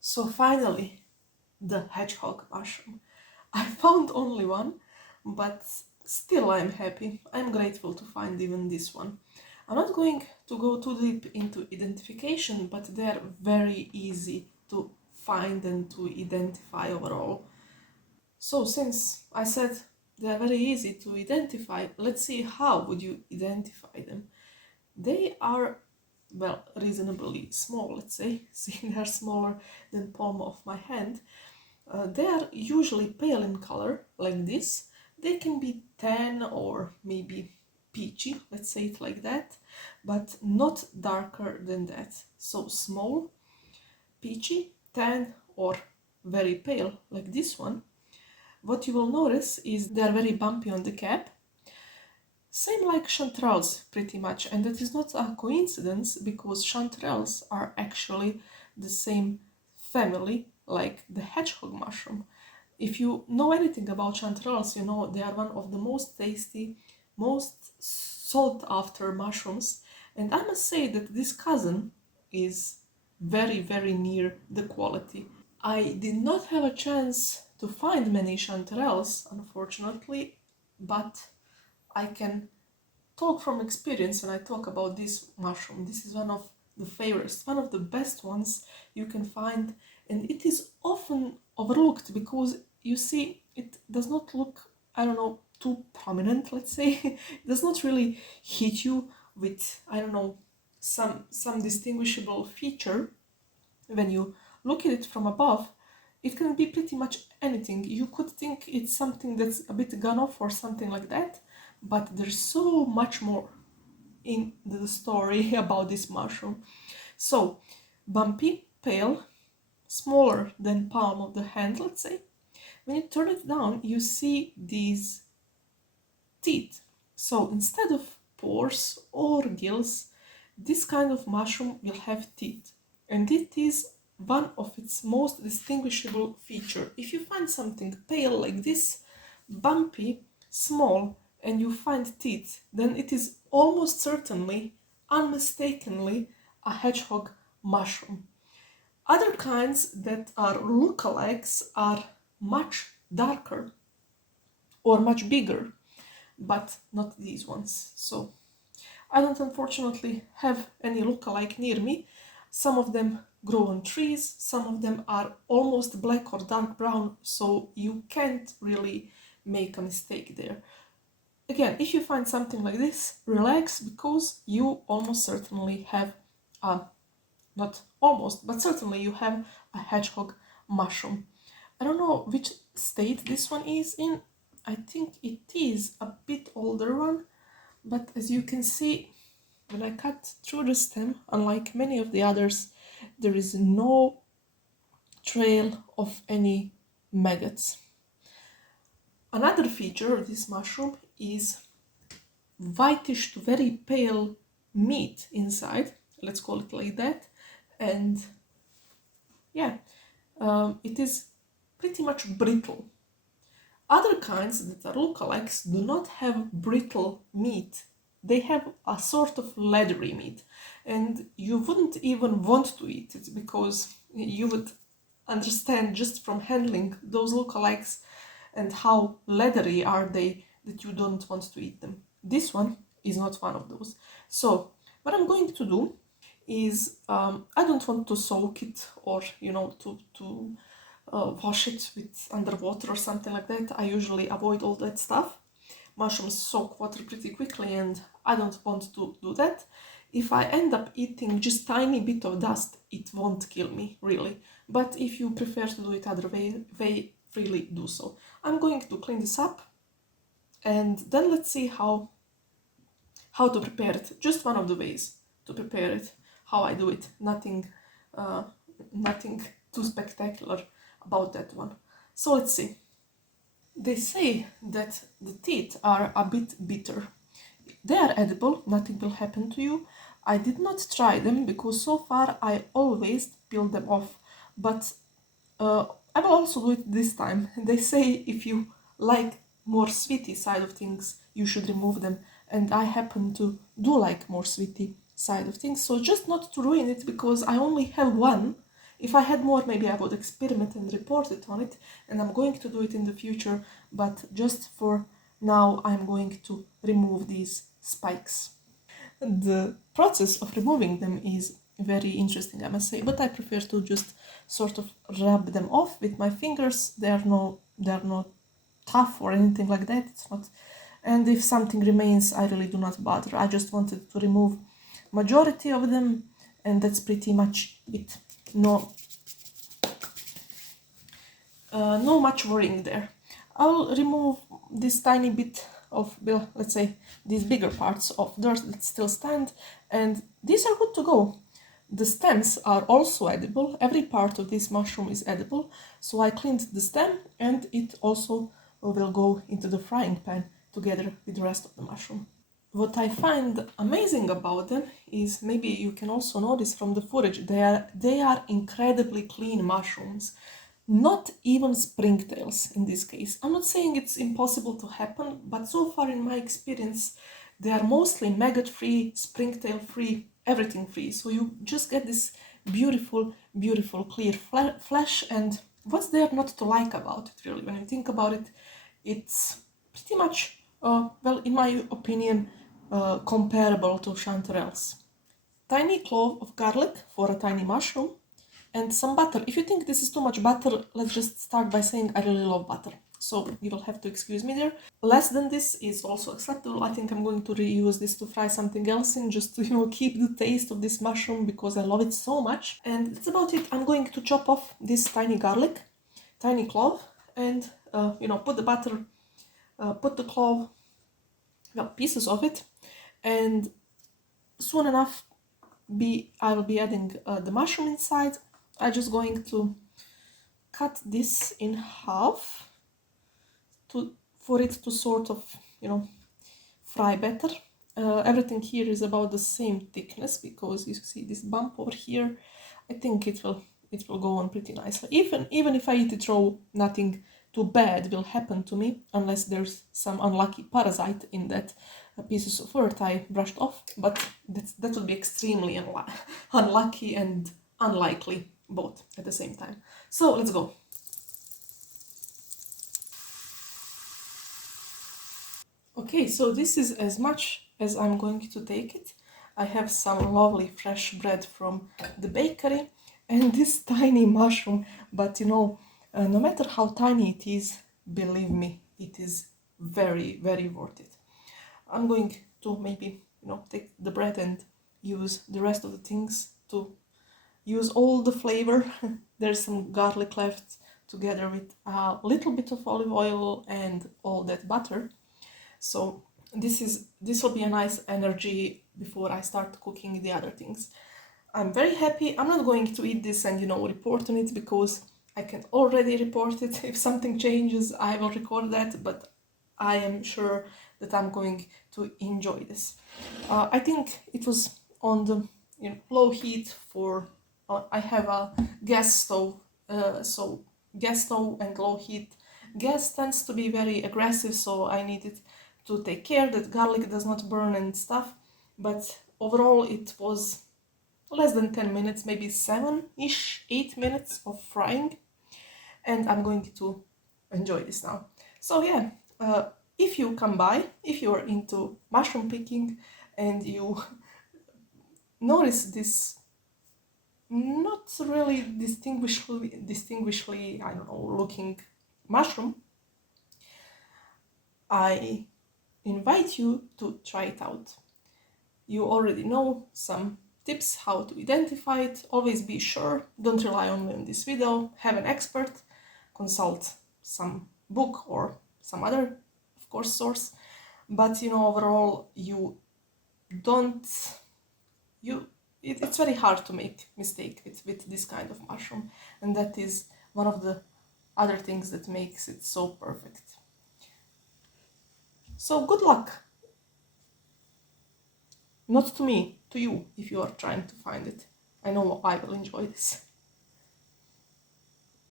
So finally, the hedgehog mushroom. I found only one, but still I'm happy. I'm grateful to find even this one. I'm not going to go too deep into identification, but they're very easy to find and to identify overall. So since I said they're very easy to identify, let's see how would you identify them. They are, well, reasonably small, let's say, seeing they're smaller than palm of my hand. They are usually pale in color, like this. They can be tan or maybe peachy, let's say it like that, but not darker than that. So small, peachy, tan, or very pale, like this one. What you will notice is they are very bumpy on the cap. Same like chanterelles, pretty much, and that is not a coincidence because chanterelles are actually the same family like the hedgehog mushroom. If you know anything about chanterelles, you know they are one of the most tasty, most sought after mushrooms, and I must say that this cousin is very, very near the quality. I did not have a chance to find many chanterelles, unfortunately, but I can talk from experience when I talk about this mushroom. This is one of the favorites, one of the best ones you can find, and it is often overlooked because you see it does not look, I don't know, too prominent, let's say. It does not really hit you with, I don't know, some distinguishable feature. When you look at it from above, it can be pretty much anything. You could think it's something that's a bit gone off or something like that, but there's so much more in the story about this mushroom. So, bumpy, pale, smaller than palm of the hand, let's say. When you turn it down, you see these teeth. So instead of pores or gills, this kind of mushroom will have teeth. And it is one of its most distinguishable feature. If you find something pale like this, bumpy, small, and you find teeth, then it is almost certainly, unmistakably, a hedgehog mushroom. Other kinds that are lookalikes are much darker or much bigger, but not these ones. So I don't unfortunately have any lookalike near me. Some of them grow on trees, some of them are almost black or dark brown, so you can't really make a mistake there. Again, if you find something like this, relax because you almost certainly have a, not almost, but certainly you have a hedgehog mushroom. I don't know which state this one is in. I think it is a bit older one, but as you can see, when I cut through the stem, unlike many of the others, there is no trail of any maggots. Another feature of this mushroom is whitish to very pale meat inside, let's call it like that, and yeah, it is pretty much brittle. Other kinds that are lookalikes do not have brittle meat. They have a sort of leathery meat, and you wouldn't even want to eat it because you would understand just from handling those lookalikes and how leathery are they that you don't want to eat them. This one is not one of those. So what I'm going to do is I don't want to soak it or to wash it with underwater or something like that. I usually avoid all that stuff. Mushrooms soak water pretty quickly and I don't want to do that. If I end up eating just tiny bit of dust, it won't kill me, really. But if you prefer to do it other way, freely do so. I'm going to clean this up and then let's see how to prepare it. Just one of the ways to prepare it, how I do it. Nothing too spectacular about that one. So let's see. They say that the teeth are a bit bitter. They are edible, nothing will happen to you. I did not try them because so far I always peel them off, but I will also do it this time. They say if you like more sweety side of things, you should remove them, and I happen to do like more sweety side of things, so just not to ruin it because I only have one If I had more, maybe I would experiment and report it on it, and I'm going to do it in the future, but just for now I'm going to remove these spikes. The process of removing them is very interesting, I must say, but I prefer to just sort of rub them off with my fingers. They're not tough or anything like that. It's not. And if something remains, I really do not bother. I just wanted to remove majority of them, and that's pretty much it. No much worrying there. I'll remove this tiny bit of, well, let's say, these bigger parts of dirt that still stand, and these are good to go. The stems are also edible. Every part of this mushroom is edible, so I cleaned the stem, and it also will go into the frying pan together with the rest of the mushroom. What I find amazing about them is, maybe you can also notice from the footage, they are incredibly clean mushrooms. Not even springtails in this case. I'm not saying it's impossible to happen, but so far in my experience, they are mostly maggot free, springtail free, everything free. So you just get this beautiful, beautiful clear flesh. And what's there not to like about it, really? When you think about it, it's pretty much, well, in my opinion, comparable to chanterelles. Tiny clove of garlic for a tiny mushroom, and some butter. If you think this is too much butter, let's just start by saying I really love butter. So you will have to excuse me there. Less than this is also acceptable. I think I'm going to reuse this to fry something else in, just to, keep the taste of this mushroom because I love it so much. And that's about it. I'm going to chop off this tiny garlic, tiny clove, and put the butter, put the clove, well, pieces of it, and soon enough I will be adding the mushroom inside. I'm just going to cut this in half for it to sort of, fry better. Everything here is about the same thickness because you see this bump over here. I think it will go on pretty nicely. Even if I eat it raw, nothing too bad will happen to me unless there's some unlucky parasite in that pieces of earth I brushed off. But that would be extremely unlucky and unlikely both at the same time. So let's go. Okay, so this is as much as I'm going to take it. I have some lovely fresh bread from the bakery and this tiny mushroom, but no matter how tiny it is, believe me, it is very, very worth it. I'm going to maybe, take the bread and use the rest of the things to use all the flavor. There's some garlic left together with a little bit of olive oil and all that butter. So this will be a nice energy before I start cooking the other things. I'm very happy. I'm not going to eat this and report on it because I can already report it. If something changes, I will record that, but I am sure that I'm going to enjoy this. I think it was on the low heat for I have a gas stove, so gas stove and low heat. Gas tends to be very aggressive, so I needed to take care that garlic does not burn and stuff. But overall it was less than 10 minutes, maybe 7-ish, 8 minutes of frying, and I'm going to enjoy this now. So yeah, if you come by, if you're into mushroom picking and you notice this not really distinguishably, I don't know, looking mushroom, I invite you to try it out. You already know some tips how to identify it. Always be sure, don't rely only on this video, have an expert, consult some book or some other, of course, source. But overall, it's very hard to make mistake with this kind of mushroom, and that is one of the other things that makes it so perfect. So good luck. Not to me, to you, if you are trying to find it. I know I will enjoy this.